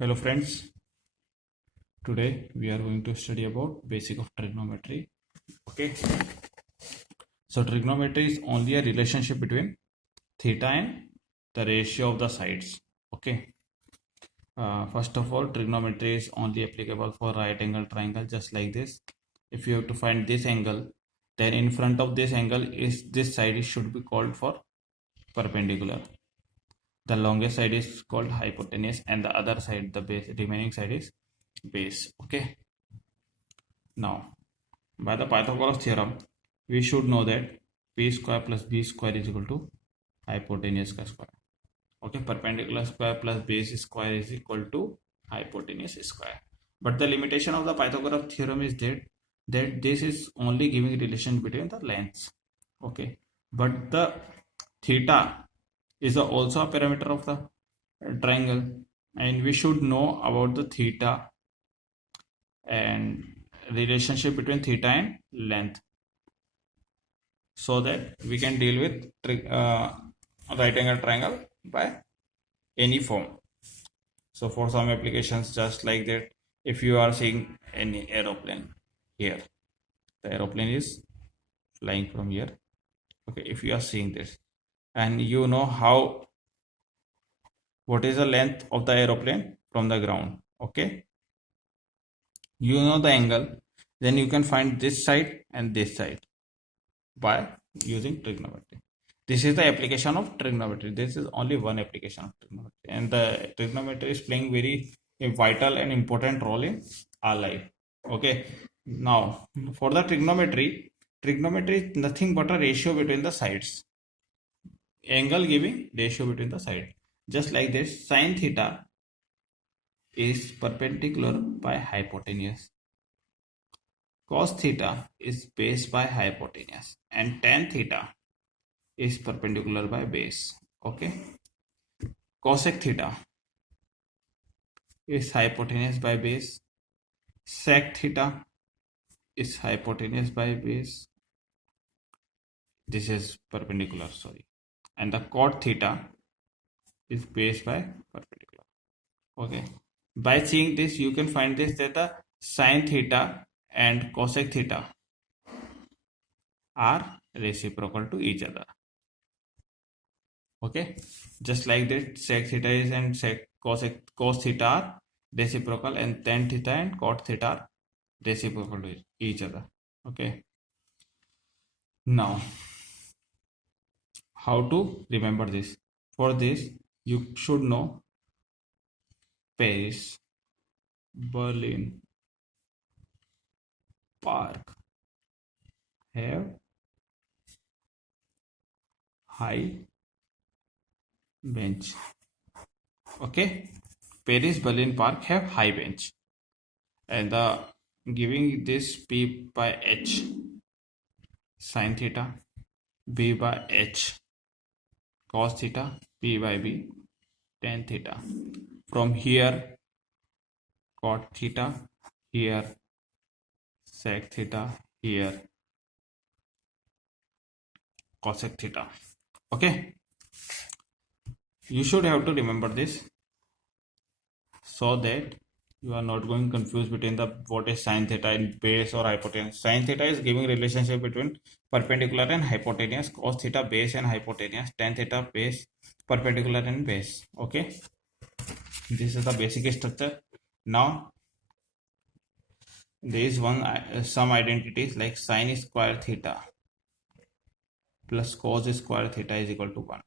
Hello friends, today we are going to study about basic of trigonometry. Okay, so trigonometry is only a relationship between theta and the ratio of the sides. Okay, first of all, trigonometry is only applicable for right angle triangle, just like this. If you have to find this angle, then in front of this angle is this side should be called for perpendicular. The longest side is called hypotenuse, and the other side, the base, remaining side is base. Okay, now by the Pythagoras theorem, we should know that p square plus b square is equal to hypotenuse square. Okay, perpendicular square plus base square is equal to hypotenuse square. But the limitation of the Pythagoras theorem is that this is only giving relation between the lengths. Okay, but the theta is also a parameter of the triangle, and we should know about the theta and relationship between theta and length, so that we can deal with right angle triangle by any form. So for some applications, just like that, if you are seeing any aeroplane here, the aeroplane is flying from here. Okay, if you are seeing this and you know what is the length of the aeroplane from the ground, okay, you know the angle, then you can find this side and this side by using trigonometry. This is the application of trigonometry. This is only one application of trigonometry, and the trigonometry is playing very vital and important role in our life. Okay, now for the trigonometry is nothing but a ratio between the sides, angle giving ratio between the sides. Just like this, sine theta is perpendicular by hypotenuse, cos theta is base by hypotenuse, and tan theta is perpendicular by base. Okay, cosec theta is hypotenuse by base, sec theta is hypotenuse by base, this is perpendicular, sorry, and the cot theta is base by perpendicular. Okay, by seeing this you can find this that the sine theta and cosec theta are reciprocal to each other. Okay, just like that, sec theta is and sec cos theta are reciprocal, and tan theta and cot theta are reciprocal to each other. Okay, now how to remember this? For this you should know Paris, Berlin, Park have high bench. Okay, Paris, Berlin, Park have high bench, and the giving this p by h sine theta, b by h cos theta, p by b tan theta. From here cot theta, here sec theta, here cosec theta. Okay, you should have to remember this so that you are not going confused between the what is sine theta in base or hypotenuse. Sine theta is giving relationship between perpendicular and hypotenuse, cos theta base and hypotenuse, tan theta base, perpendicular and base. Okay, this is the basic structure. Now there is some identities like sine square theta plus cos square theta is equal to 1.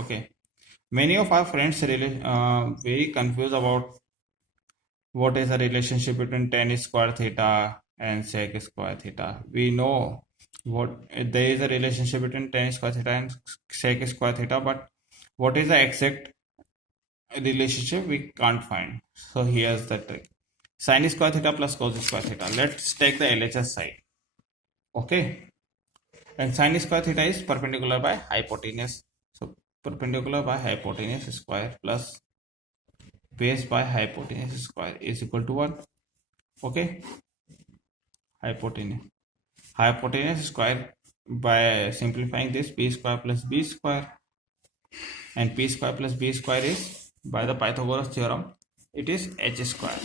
Okay, many of our friends really very confused about what is the relationship between tan square theta and sec square theta. We know what there is a relationship between tan square theta and sec square theta, but what is the exact relationship we can't find. So here's the trick: sine square theta plus cos square theta. Let's take the LHS side. Okay, and sine square theta is perpendicular by hypotenuse. So perpendicular by hypotenuse square plus base by hypotenuse square is equal to 1. Okay, hypotenuse square, by simplifying this, p square plus b square, and p square plus b square is by the Pythagoras theorem it is h square,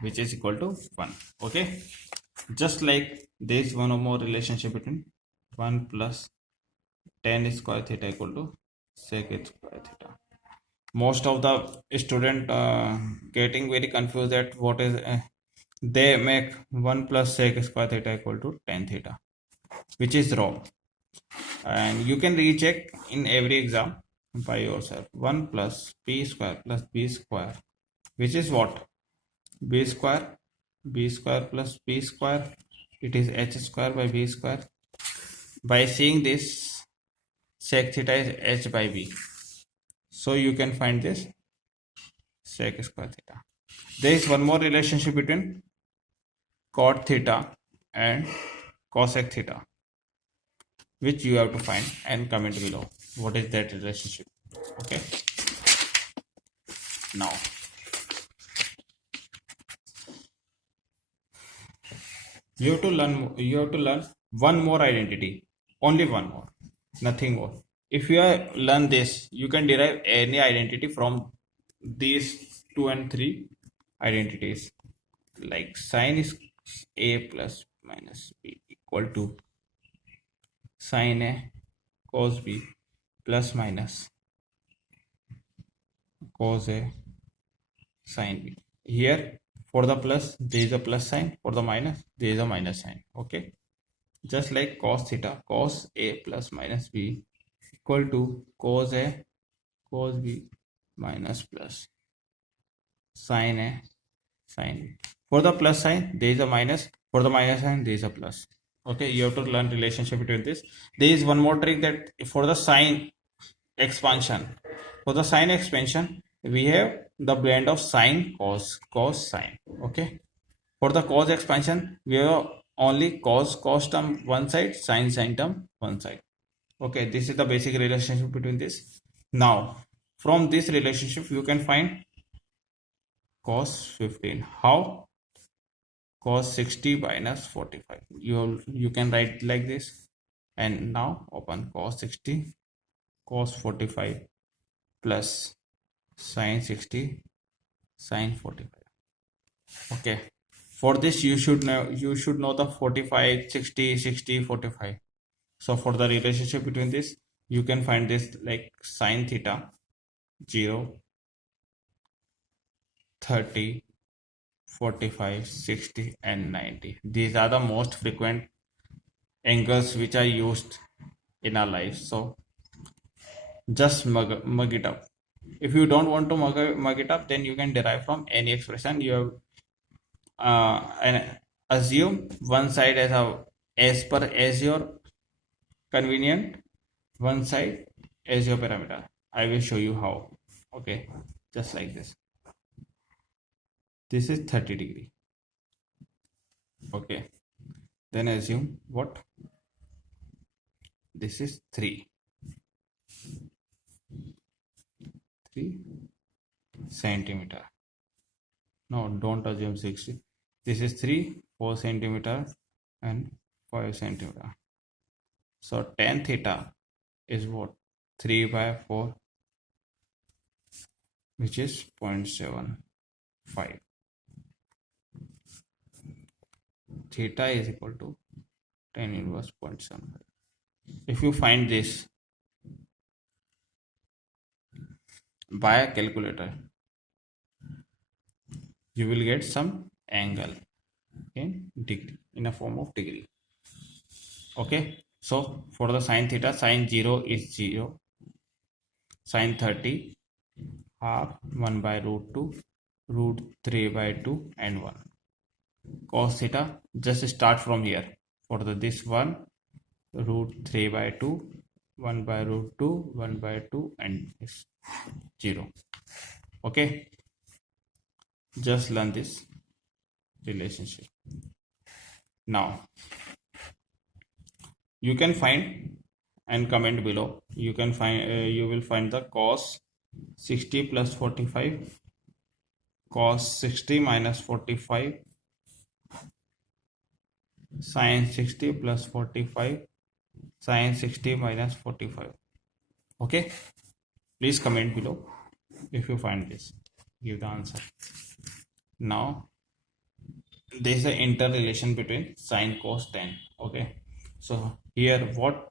which is equal to 1. Okay, just like there is one or more relationship between 1 plus tan square theta equal to sec square theta. Most of the student getting very confused at what is they make 1 plus sec square theta equal to tan theta, which is wrong, and you can recheck in every exam by yourself. 1 plus p square plus b square, which is what? B square, b square plus p square, it is h square by b square. By seeing this, sec theta is h by b, so you can find this sec square theta. There is one more relationship between cot theta and cosec theta, which you have to find and comment below what is that relationship. Okay, now you have to learn one more identity, only one more, nothing more. If you learn this, you can derive any identity from these 2 and 3 identities, like sin is a plus minus b equal to sin a cos b plus minus cos a sin b. Here for the plus there is a plus sign, for the minus there is a minus sign. Okay, just like cos theta, cos a plus minus b equal to cos a cos b minus plus sin a sin b. For the plus sign there is a minus, for the minus sign there is a plus. Okay, you have to learn relationship between this. There is one more trick, that for the sign expansion, for the sign expansion we have the blend of sine cos sine. Okay, for the cos expansion we have only cos term one side, sine term one side. Okay, this is the basic relationship between this. Now from this relationship you can find cos 15. How? Cos 60 minus 45. You can write like this, and now open cos 60 cos 45 plus sin 60 sin 45. Okay, for this you should know the 45 60 60 45. So for the relationship between this, you can find this like sin theta 0 30 45 60 and 90. These are the most frequent angles which are used in our life. So just mug it up. If you don't want to mug it up, then you can derive from any expression. You have and assume one side as per as your convenient, one side as your parameter. I will show you how. Okay, just like this. This is 30 degree. Okay, then assume what? This is 3 centimeter. No, don't assume 60. This is 4 centimeter and 5 centimeter. So tan theta is what? 3 by 4, which is 0.75. Theta is equal to tan inverse 0.75. If you find this by a calculator, you will get some angle in degree, in a form of degree. Okay, so for the sin theta, sin 0 is 0, sin 30 half, 1 by root 2, root 3 by 2 and 1. Cos theta, just start from here. For this one, root 3 by 2, 1 by root 2, 1 by 2 and 0. Okay, just learn this relationship. Now you can find and comment below. You can find you will find the cos 60 plus 45, cos 60 minus 45, sin 60 plus 45, sin 60 minus 45. Okay, Please comment below if you find this. Give the answer. Now there is an interrelation between sine, cos, tan. Okay, so here what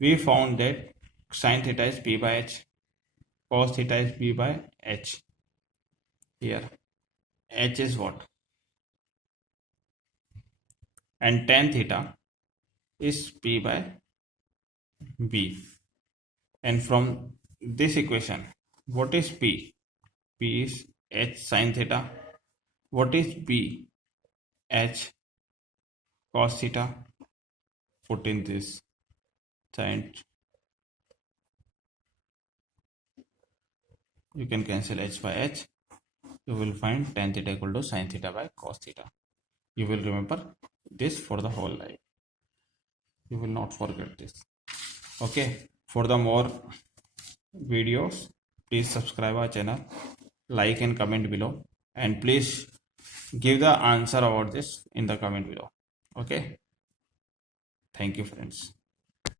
we found that sine theta is p by h, cos theta is p by h. Here h is what, and tan theta is p by b. And from this equation, what is p? P is h sine theta. What is b? H cos theta. Put in this sine. You can cancel h by h. You will find tan theta equal to sine theta by cos theta. You will remember this for the whole life. You will not forget this. Okay. For the more videos, please subscribe our channel, like and comment below, and please give the answer about this in the comment below. Okay. Thank you, friends.